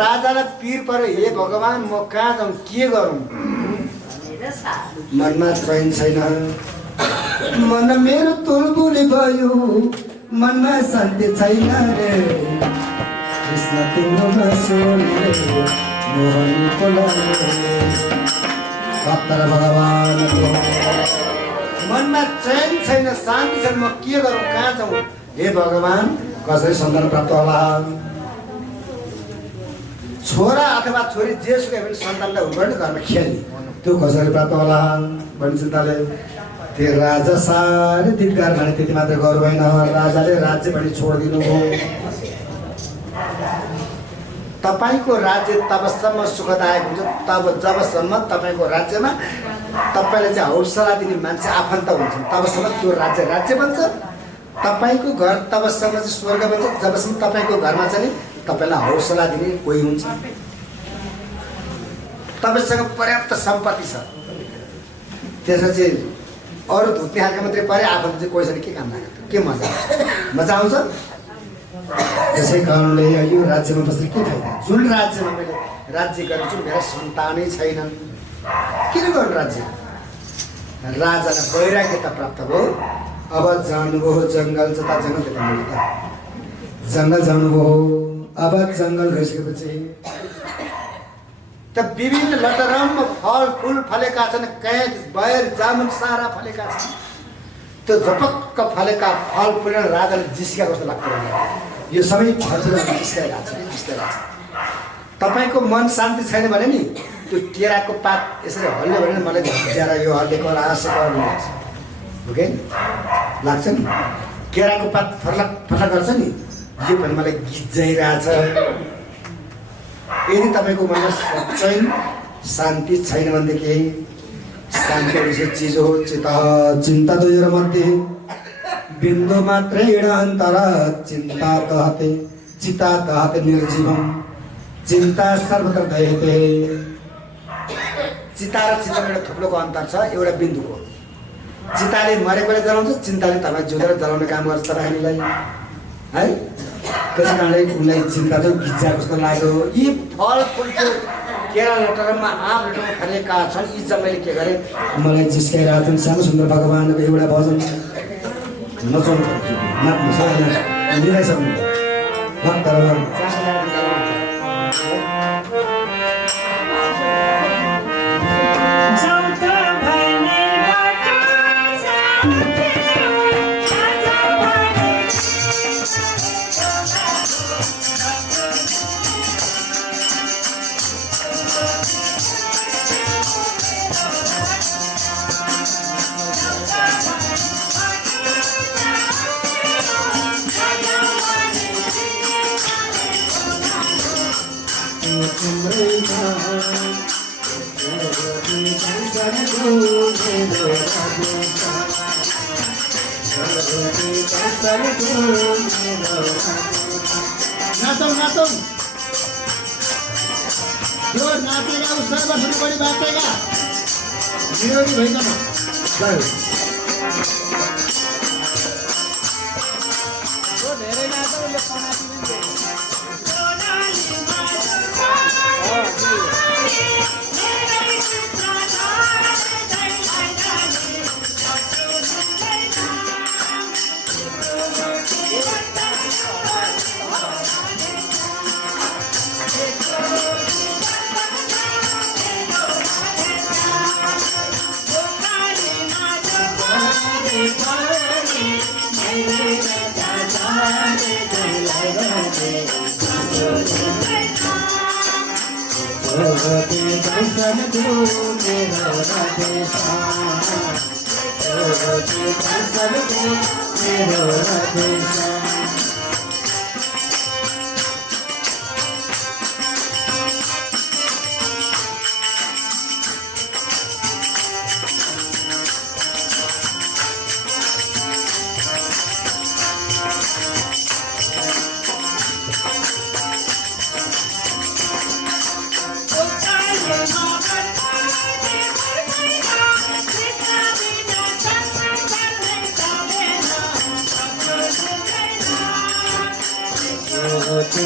राजालाई पीर पर्यो, हे भगवान म कहाँ जाउँ, के गरौँ? मनमा चैन छैन, मन मेरो तुलबुली भयो, मनमा शान्ति छैन रे। कृष्ण तिम्रो नसोले मोहनीको लाग्यो, भक्त र भगवानको मनमा चैन छैन, शान्ति छैन, म के गरौँ, कहाँ जाउँ? हे भगवान कसरी सन्तान प्राप्त होला? छोरा अथवा छोरी जेसुकै पनि सन्तानलाई हुनु पर्ने, घरमा खेल्ने, त्यो कसरी प्राप्त होला भन्ने चिन्ताले त्यो राजा साह्रै धिक्कार भने त्यति मात्र गर्नु भएन, राजाले राज्य पनि छोडिदिनु हो। तपाईँको राज्य तबसम्म सुखदायक हुन्छ तब जबसम्म तपाईँको राज्यमा तपाईँलाई चाहिँ हौसला दिने मान्छे आफन्त हुन्छ, तबसम्म त्यो राज्य राज्य बन्छ। तपाईँको घर तबसम्म चाहिँ स्वर्ग बन्छ जबसम्म तपाईँको घरमा चाहिँ तपाईँलाई हौसला दिने कोही हुन्छ। तपाईँसँग पर्याप्त सम्पत्ति छ, त्यसमा चाहिँ अरू धुत्ने खालको मात्रै परे, आफन्त चाहिँ कोहीसँग के काम लाग्छ, के मजा आउँछ? मजा आउँछ। त्यसै कारणले यो राज्यमा बसेर के फाइदा? जुन राज्यमा मैले राज्य गरेको छु मेरा सन्तानै छैनन्, किन गर्नु राज्य? राजालाई वैराग्यता प्राप्त भयो, अब जानुभयो जङ्गल, जता जङ्गल त्यता मिल्यो, जङ्गल जानुभयो। अब जङ्गल गइसकेपछि त विभिन्न लटरम्म फल फुल फलेका छन्, कैद बैर जामुन सारा फलेका छन्। त्यो झपक्क फलेका फल फुल राजाले जिस्किया जस्तो लाग्थ्यो, यो सबै फलफुल जिस्काइरहेको छ, जिस्काइरहेको छ। तपाईँको मन शान्ति छैन भने नि त्यो केराको पात यसरी हल्ल्यो भने मलाई झ्यारा यो हल्लेको आशेको लाग्छ, ओके लाग्छ नि? केराको पात फर्लक फर्लक गर्छ नि, यो पनि मलाई गिज्जाइरहेछ। यदि तपाईँको मनमा चैन शान्ति छैन भनेदेखि शान्ति विषय चिज हो चिन्ता दुईहरा मध्ये बिन्दु मात्रै अंतर चिन्ता कहते चिता कहते निर्जीवम चिन्ता सर्वत्र दयते। चिता र चिन्तामा एउटा थुप्रोको अन्तर छ, एउटा बिन्दुको। चिताले मरेकोले जलाउँछ, चिन्ताले तपाईँ जिउँदो जलाउने काम गर्छ तपाईँलाई है। त्यसै कारणले उनलाई चिन्ता चाहिँ गिज्जा कस्तो लाग्यो। यी फल फुल केरा लटरमा आम लटरमा फलेका छन्, यी चाहिँ मैले के गरेँ, मलाई जिस्काइरहेको छन्। श्याम सुन्दर भगवानको एउटा भजन नचाउनु नाच्नु सक्दैन, मिलाइसक्नु भक्त र नाचौं नाचौं, जो नाचेगा उस 100 वर्ष बड़ी बातेगा, निरोगी भइकन जो धेरै नाचौं उसले पनाती पनि दिन्छ।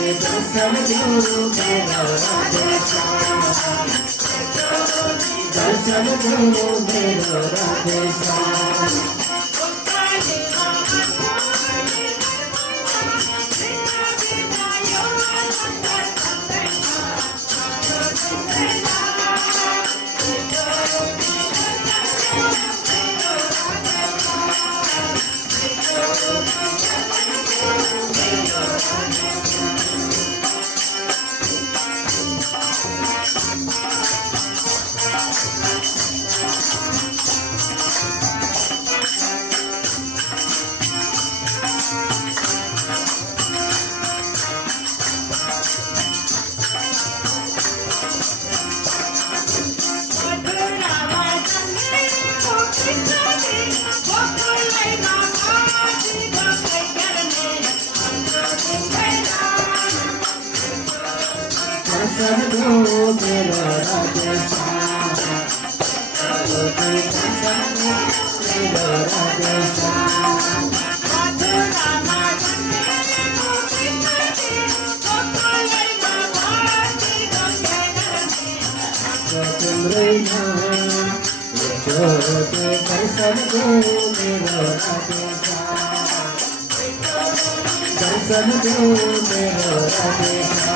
दर्शन देऊ मेरो राधेश्याम दर्शन देऊ मेरो राधेश्याम दर्शन देऊ मेरो राधेश्याम दर्शन देऊ मेरो राधेश्याम तिम्रै नाम ज्योति दर्शन देऊ मेरो राधेश्याम दर्शन देऊ मेरो राधेश्याम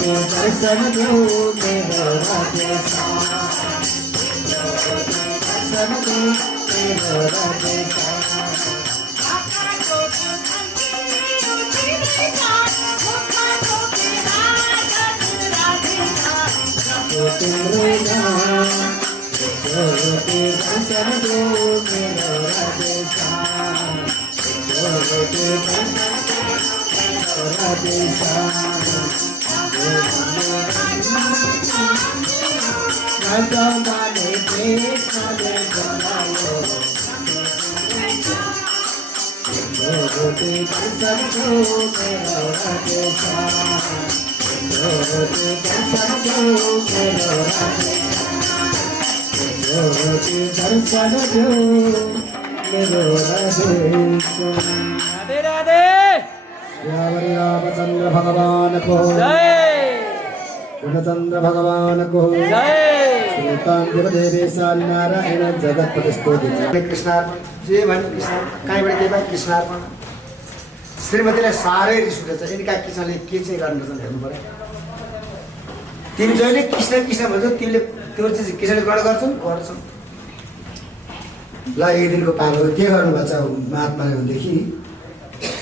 दर्शन देऊ मेरो राधेश्याम दर्शन देऊ मेरो राधेश्याम तिम्रै नाम ज्योति दर्शन देऊ मेरो राधेश्याम ज्योति दर्शन देऊ मेरो राधेश्याम राजाने कृष्णले बनायो ज्योति दर्शन देऊ मेरो राधेश्याम ज्योति दर्शन देऊ मेरो राधेश्याम ज्योति दर्शन देऊ मेरो राधेश्याम। राधे राधे श्री रामचंद्र भगवान को जय पूर्णचंद्र भगवान को जय देवी सारी नारायण जगत प्रतिष्ठित कृष्णार्पण जे भने कृष्ण कहीँबाट के भयो कृष्णार्पण श्रीमतीलाई साह्रै रिस उठेछ यिनका कृष्णले के चाहिँ गर्नु रहेछ हेर्नु पर्यो तिमी जहिले कृष्ण कृष्ण भन्छौ तिमीले त्यो चाहिँ कृष्णले ग्रहण गर्छन् ल एक दिनको पालो के गर्नुभएको छ महात्माले भनेदेखि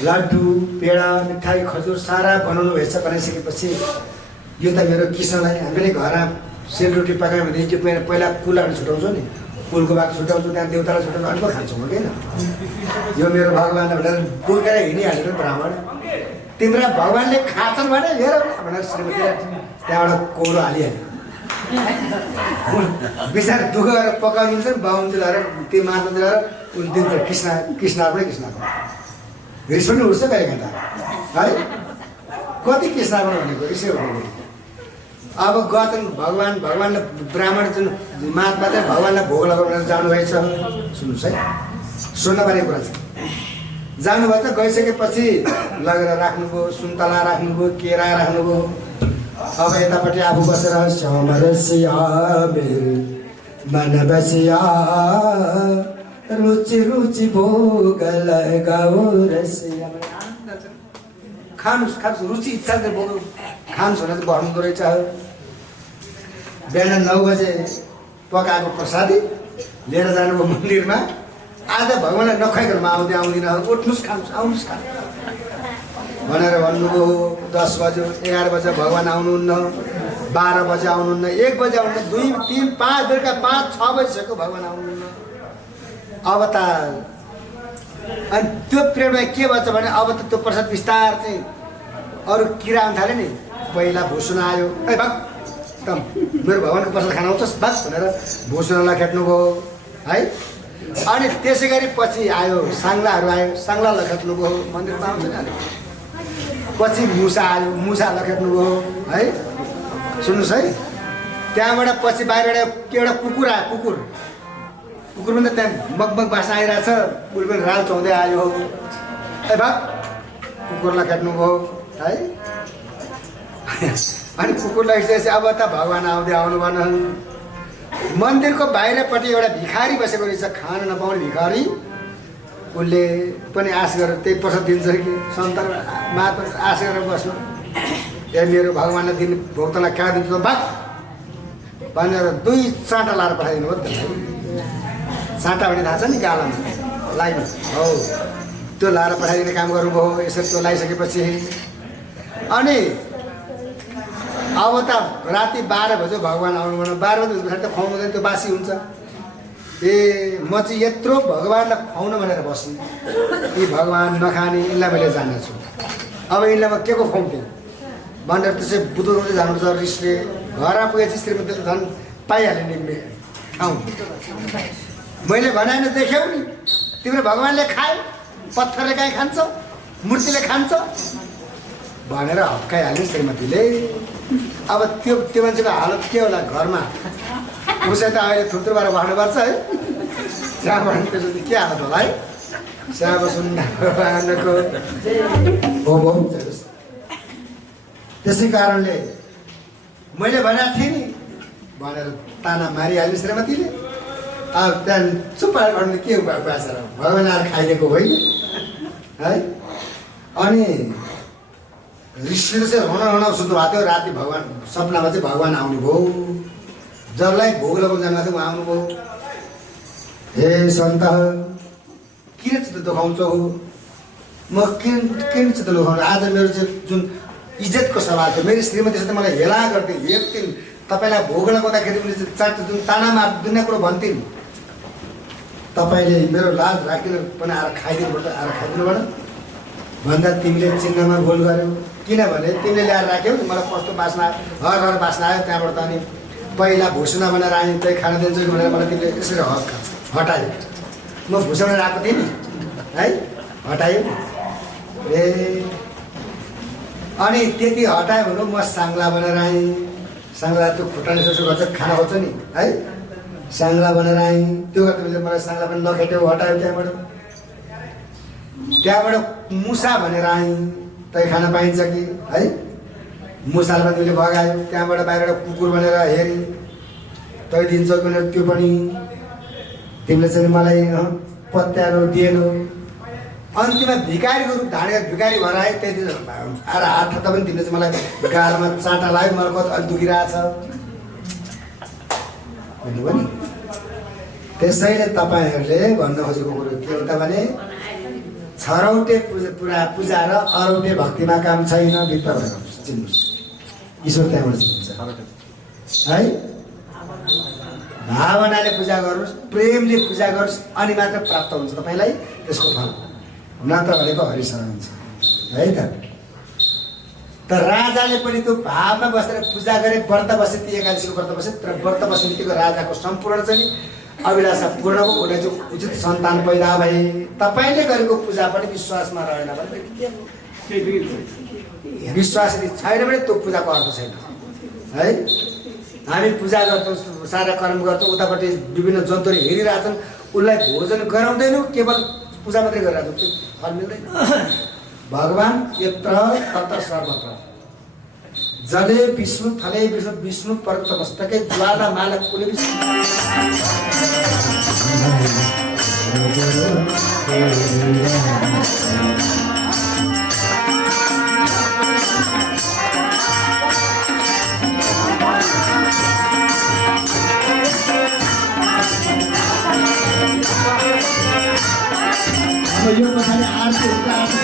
लड्डु पेडा मिठाई खजुर सारा बनाउनु भएछ बनाइसकेपछि यो त मेरो कृष्णलाई हामीले घर सेलरोटी पकायो भने त्यो पहिला कुलाहरू छुटाउँछौँ नि कुलको भाग छुटाउँछौँ त्यहाँ देउतालाई छुटाउँछौँ अनि पो खान्छौँ किन यो मेरो भगवान भनेर पुर्काएर हिँडिहाल्छ ब्राह्मण तिम्रा भगवानले खान्छन् भने हेर भनेर श्रीमतीलाई त्यहाँबाट कोरो हालिहाल्यो बिचार दुःख गरेर पकाउनुहुन्छ नि बाहुनतिर त्यो माथि लिएर उसले दिन्छ कृष्णले कृष्णको रिस पनि उठ्छ कहिले काँदा है कति कृष्णको भनेको रिसै उठ्ने अब गछन् भगवानले ब्राह्मण जुन महात्मा चाहिँ भगवानलाई भोग लगाउन जानुभएछ सुन्नुहोस् है सुन्नपर्ने कुरा छ जानुभएछ गइसकेपछि लगेर राख्नुभयो सुन्तला राख्नुभयो केरा राख्नुभयो अब यतापट्टि आफू बसेर समरसिया मेरो मन बसिया रुचि रुचि भोग लगाऊ रसिया खानुहोस् रुचि इच्छा चाहिँ भोग खानुहोस् भनेर चाहिँ भन्नुहुँदो रहेछ बिहान 9 बजे पकाएको प्रसादी लिएर जानुभयो मन्दिरमा आज भगवानलाई नखाइकन आउँदिनँ उठ्नुहोस् खानुहोस् आउनुहोस् खानुहोस् भनेर भन्नुभयो 10 बज्यो 11 बजे भगवान आउनुहुन्न 12 बजे आउनुहुन्न, 1 बजे आउनुहुन्न, 2, 3, 5 बेलुका 5, 6 बजिसक्यो भगवान् आउनुहुन्न। अब त अनि त्यो पिरियडमा के भन्छ भने अब त त्यो प्रसाद बिस्तार चाहिँ अरू किरा आउनु थाल्यो नि। पहिला भुसुना आयो, ए भाग त मेरो भगवान्को प्रसाद खान आउँछस् भाग भनेर भुसुनालाई खेट्नुभयो है। अनि त्यसै गरी पछि आयो साङ्लाहरू आयो, साङ्ला लखेट्नुभयो, मन्दिरमा आउँछ नि अलिक। पछि मुसा आयो, मुसा लखेट्नुभयो है। सुन्नुहोस् है, त्यहाँबाट पछि बाहिरबाट एउटा कुकुर आयो, कुकुर पनि त त्यहाँ मगमग बास्न आइरहेछ, उसले पनि राल चौँदै आयो, ए भाग कुकुरलाई काट्नुभयो है। अनि कुकुरलाई चाहिँ अब त भगवान् आउँदै आउनु भन। मन्दिरको बाहिरपट्टि एउटा भिखारी बसेको रहेछ, खान नपाउने भिखारी। उसले पनि आश गरेर त्यही प्रसाद दिन्छ कि सन्तान महात्मा आश गरेर बस्नु, ए मेरो भगवान्लाई दिने भक्तलाई कहाँ दिन्छु त भाग भनेर 2 चाँटा लाएर पठाइदिनु हो। चाँटा भने थाहा छ नि, गालामा लाइनु हो, त्यो लाएर पठाइदिने काम गर्नुभयो। यसरी त्यो लगाइसकेपछि अनि अब त राति 12 बज्यो भगवान् आउनु भन। 12 बजे पछाडि त खुवाउनु हुँदैन, त्यो बासी हुन्छ। ए म चाहिँ यत्रो भगवान्लाई खुवाउन भनेर बस्ने, यी भगवान् नखाने यिनलाई मैले जानेछु, अब यिनलाई म के को खुवाउँथेँ भनेर त्यसै बुझाउँदै जानुपर्छ। रिसले घरमा पुगेपछि श्रीमतीले झन् पाइहाल्यो नि ठाउँ। मैले भनेन देख्यौ नि, तिम्रो भगवान्ले खायो, पत्थरले काहीँ खान्छ, मूर्तिले खान्छ भनेर हप्काइहाल्यो श्रीमतीले। अब त्यो मान्छेको हालत के होला घरमा, उसै त अहिले थुत्रोबाट बस्नुपर्छ है। त्यहाँबाट त्यसपछि के हालत होला है। स्याब सुन्दाको हो। त्यसै कारणले मैले भनेको थिएँ नि भनेर ताना मारिहाल्यो श्रीमतीले। अब त्यहाँदेखि चुप गर्नु के बाँचेर भगवान् आएर खाइदिएको होइन है। अनि ऋषिले चाहिँ रुन सुत्नु भएको थियो। राति भगवान् सपनामा चाहिँ भगवान् आउनुभयो, जसलाई भोग लगाउनु जानु थियो उहाँ आउनुभयो। हे सन्त किन चित्त दुखाउँछौ, म किन चित्त दुखाउँछु, आज मेरो चाहिँ जुन इज्जतको सवाल थियो, मेरो श्रीमतीसित मलाई हेला गर्थे, हेप्थिन्, तपाईँलाई भोग लगाउँदाखेरि पनि चाट जुन तानामा दुनियाँ कुरो भन्थिन्, तपाईँले मेरो लाज राखिदिनु पनि आएर खाइदिनु पर्छ, आएर खाइदिनु पर्छ भन्दा तिमीले चिन्हमा भुल गर्यौ। किनभने तिमीले ल्याएर राख्यौ नि, मलाई कस्तो बास्ना हर हर बास्ना आयो। त्यहाँबाट त अनि पहिला भुसुना बनाएर आयो, त्यही खान दिन्छु कि भनेर मलाई तिमीले यसरी हटायो। म भुसुना आएको थिएँ नि है, हटायो। ए अनि त्यति हटायो भने म साङ्ला बनाएर आएँ। साङ्ला त्यो खुट्टाले सोसो गर्छ, खाना खोज्छ नि है, साङ्ला बनाएर आएँ। त्यो गर्दा तिमीले मलाई साङ्ला पनि नखेट्यौ, हटायो। त्यहाँबाट मुसा भनेर आएँ, तै खान पाइन्छ कि है, मुसालाई पनि तिमीले भगायो। त्यहाँबाट बाहिरबाट कुकुर भनेर हेरेँ, तै दिन्छौ भनेर त्यो पनि तिमीले चाहिँ मलाई पत्यारो दिएनौ। अन्तिममा भिखारीको रूप धाडेर भिखारी भएर आयो। त्यही दिन आएर हात थाप्दा पनि तिमीले चाहिँ मलाई गालामा चाँटा लाग्यो, मलाई कति अलिक दुखिरहेछ भन्नुभयो नि। त्यसैले तपाईँहरूले भन्न खोजेको कुरो के हो त भने छरौटे पूजा र अरौटे भक्तिमा काम छैन। भित्र भएर चिन्नुहोस्, ईश्वर त्यहाँबाट चिन्नुहुन्छ है। भावनाले पूजा गर्नुहोस्, प्रेमले पूजा गर्नुहोस्, अनि मात्र प्राप्त हुन्छ तपाईँलाई त्यसको फल, नत्र भनेको हरिशरण हुन्छ है त। राजाले पनि त्यो भावमा बसेर पूजा गरे, व्रत बसे, ती एकादशीको व्रत बसे। तर व्रत बस्ने बित्तिकै राजाको सम्पूर्ण चाहिँ अभिलाषा पूर्ण भयो, उसलाई चाहिँ उचित सन्तान पैदा भए। तपाईँले गरेको पूजा पनि विश्वासमा रहेन भने विश्वास यदि छैन भने त्यो पूजाको अर्थ छैन है। हामी पूजा गर्छौँ, सारा कर्म गर्छौँ, उतापट्टि विभिन्न जन्तुहरू हेरिरहेछन्, उसलाई भोजन गराउँदैनौँ, केवल पूजा मात्रै गरिरहेछौँ, त्यो फल मिल्दैन। भगवान् यत्र तत्र सर्वत्र जले विष्णु, थले विष्णु, विष्णु परतमस्तके ज्वाला माला कुनै यो पछाडि आरती हुन्छ, आरती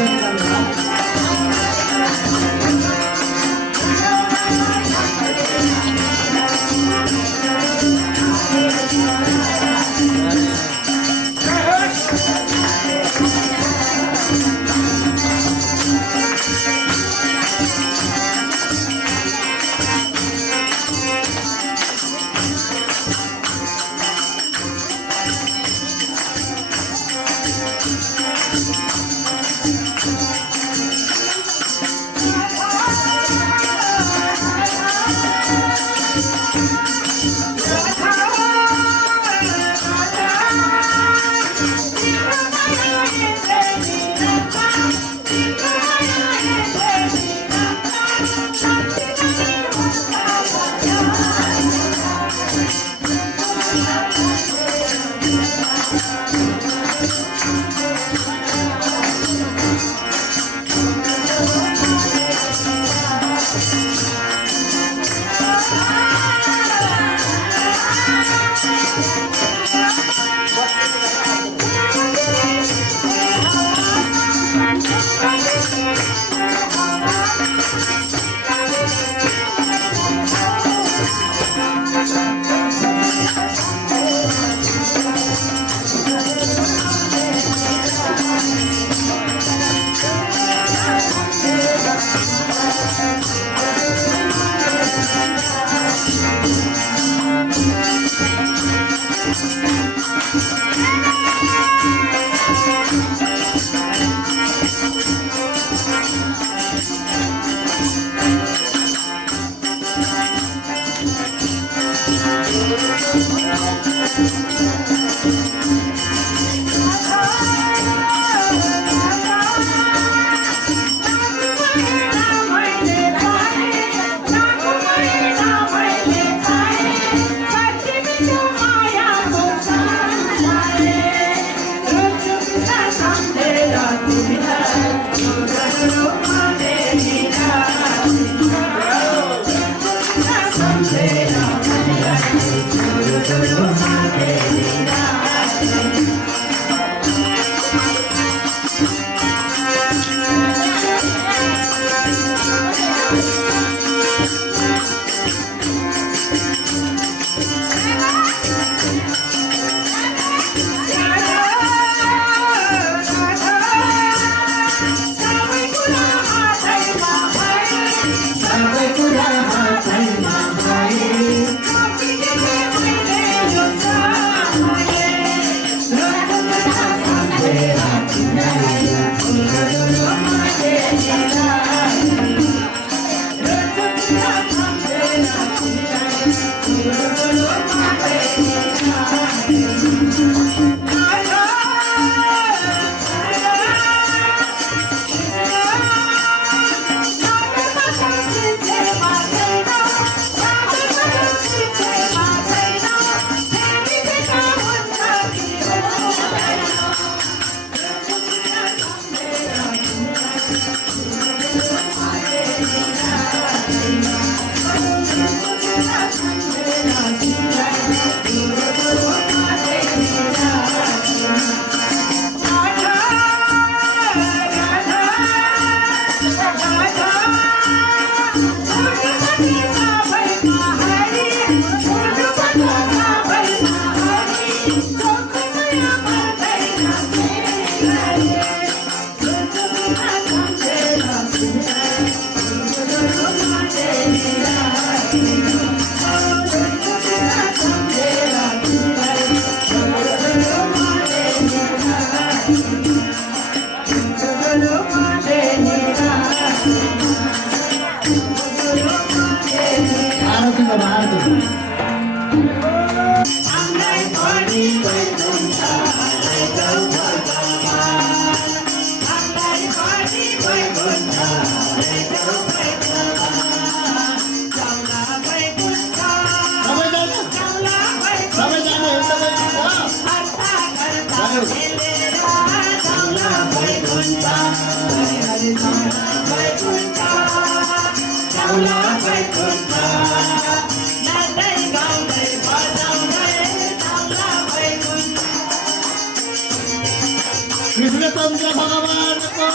कृष्णचंद्र भगवान को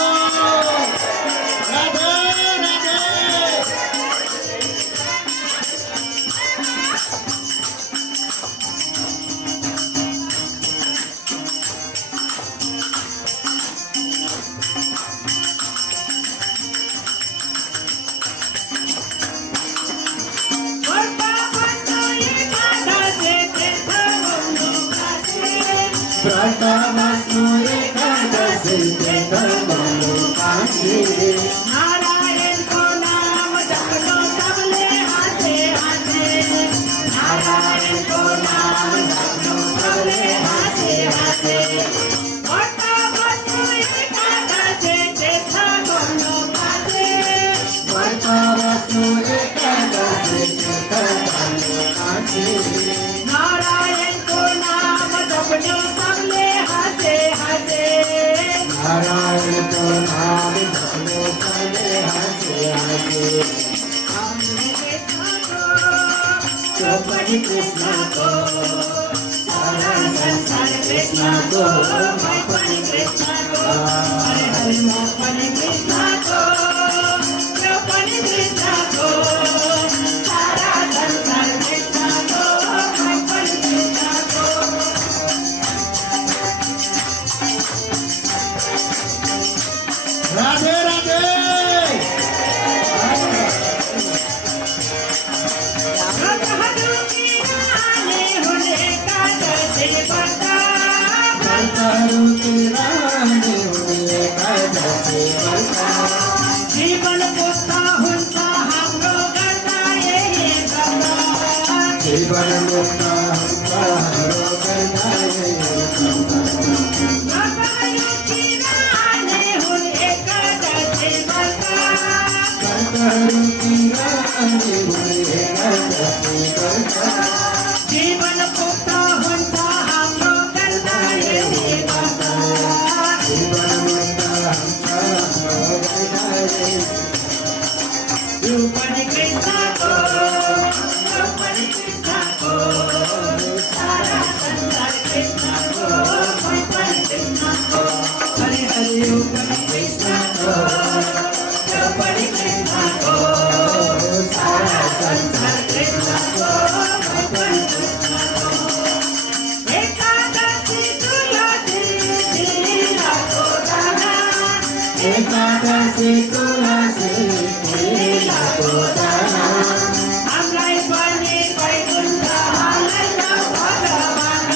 राधे राधे। नारायण को नाम जप लो सबले हाथे हाथे, नारायण को नाम जप लो सबले हाथे हाथे। मोटा बसु एकादशे तीर्थ गोलो काजे, नारायण को नाम जप लो सबले हाथे हाथे। नारायण को नाम जपो सबले हाथे हाथे। द्रौपदी कृष्ण को, सारा संसार कृष्ण को, मोहन कृष्ण को, हरे हरे मोहन कृष्ण को, द्रौपदी कृष्ण को, सारा संसार कृष्ण को, मोहन कृष्ण को। राधे राधे। जीवन मुक्ता हुंसा हाम्रो गर्दा यही गर्दा, जीवन मुक्त हाम्रो गर्दा यही गर्दा। नकायुकी राने हुन एकादशी व्रता, जीवन मुक्ता हुंसा हाम्रो गर्दा यही गर्दा। द्रौपदी कृष्ण को, द्रौपदी कृष्ण को, सारा संसार कृष्ण को, मोहन कृष्ण को, हरे हरे द्रौपदी कृष्ण को, द्रौपदी कृष्ण को, सारा संसार कृष्ण को, मोहन कृष्ण को। एकादशी तुलसी लीला को दाना, एकादशी तुलसी लीला को दाना, हामीलाई पनि वैकुण्ठ हालैला भगवान,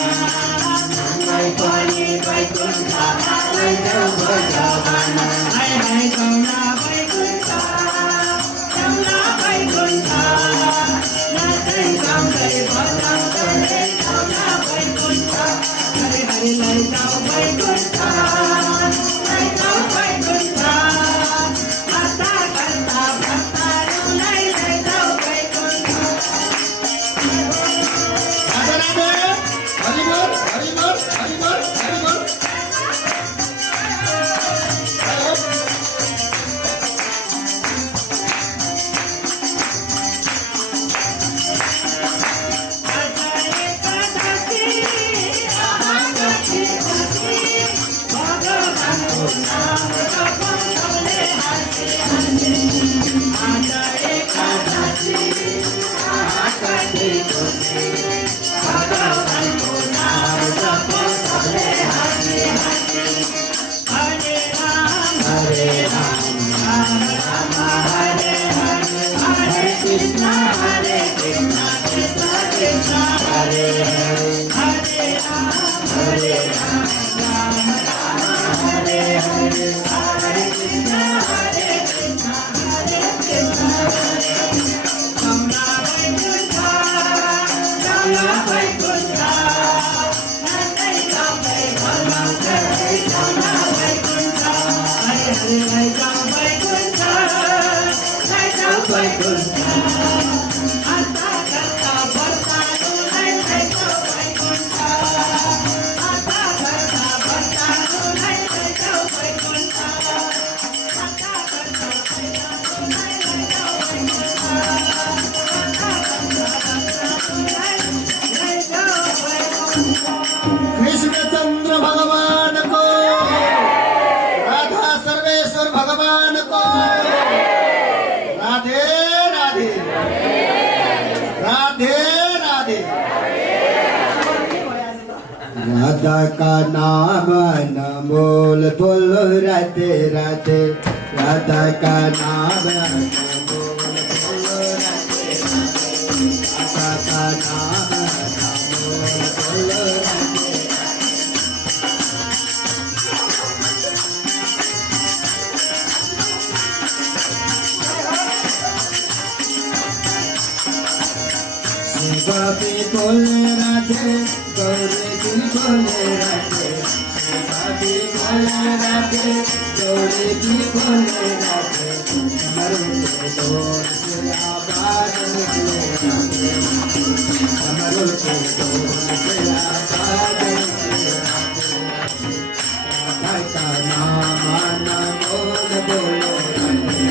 हामीलाई पनि वैकुण्ठ हालैला भगवान। हाय हाय गौना वैकुण्ठ, गौना वैकुण्ठ, नाच्दै गाउँदै बजाउँदै गौना वैकुण्ठ, हरे हरे लैजाऊ वैकुण्ठ, लैजाऊ वैकुण्ठ, आस्था गर्दा भक्तहरूलाई लैजाऊ वैकुण्ठ। राधे राधे। हरि बोल हरि बोल हरि बोल हरि बोल। Krishna Hare Krishna Krishna Krishna Hare Hare Hare Ram Ram Ram Hare Hare Hare Krishna Hare Krishna Hare Krishna Ramna Vaikuntha Ramna Vaikuntha Nandai Ramai Bhalam Karai Ramna Vaikuntha Hare Hare Ram Vaikuntha Ram Vaikuntha Anta Karta Bhartanu Ram Vaikuntha Anta Karta Radha का नाम अनमोल बोलो राधे राधे राधा का नाम अनमोल बोलो राधे राधे राधा का नाम अनमोल बोलो राधे शिवा भी बोले राधे गौरी भी बोले राधे शिवा भी बोले राधे गौरी भी बोले राधे कमरों के डोर से आवाज निकले राधे कमरों के डोर से आवाज निकले राधे राधा का नाम अनमोल बोलो राधे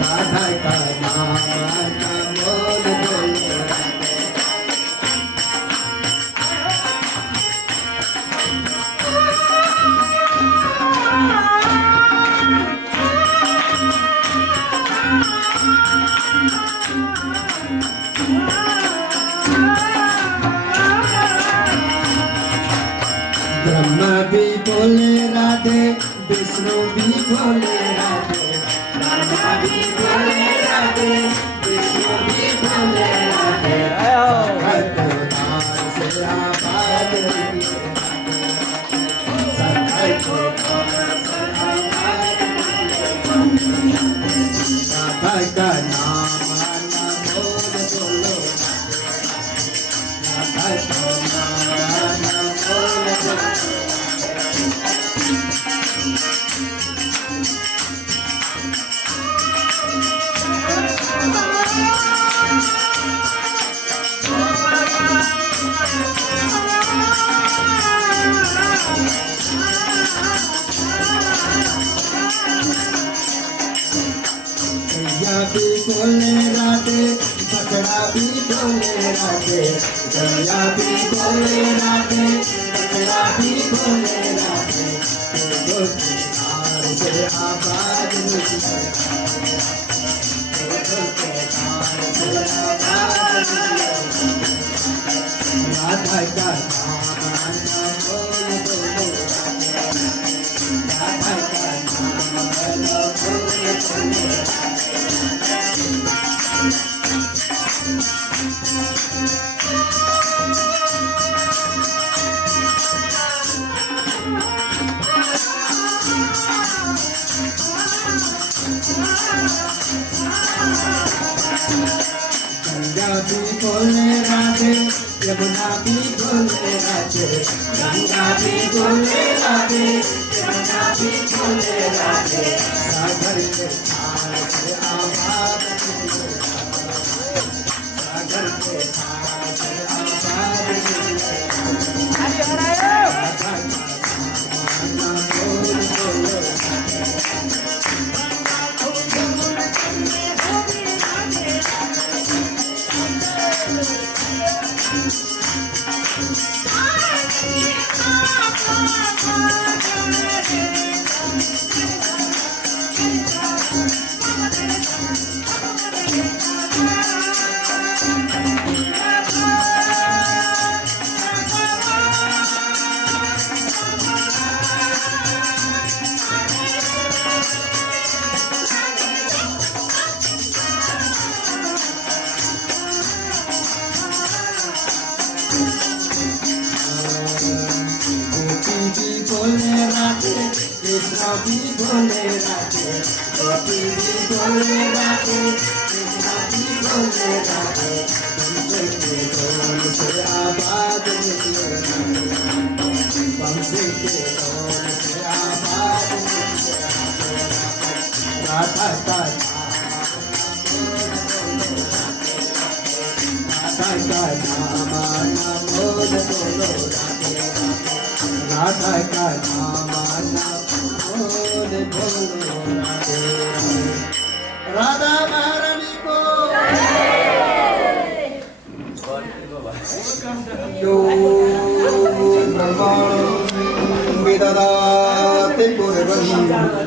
राधा का नाम अनमोल बोलो ब्रह्मा भी बोले राधे विष्णु भी बोले राधे ब्रह्मा भी बोले राधे विष्णु भी बोले राधे भगवान से आबाद निकले राधे संकट से आबाद निकले राधा का नाम अनमोल बोलो राधा का नाम अनमोल बोलो गैया भी बोले राधे बकरा भी बोले राधे गैया भी बोले राधे बकरा भी बोले राधे दो तार से आवाज निकले दो तार से आवाज निकले राधा का नाम अनमोल बोलो राधा का नाम अनमोल बोलो गंगा भी बोले राधे यमुना भी बोले राधे गंगा भी बोले राधे यमुना भी बोले राधे सागर के धार से आवाज निकले सागर के धार से आवाज निकले राधा का नाम अनमोल बोलो बोले राधे कृष्ण भी बोले राधे गोपी भी बोले राधे कृष्ण भी बोले राधे बंसी के ढोल से आवाज निकले बंसी के ढोल से आवाज निकले राधा का राधा का नाम अनमोल बोलो राधा का नाम अनमोल बोलो राधा महारानी को यो ब्रह्माणं विदधाति पूर्वं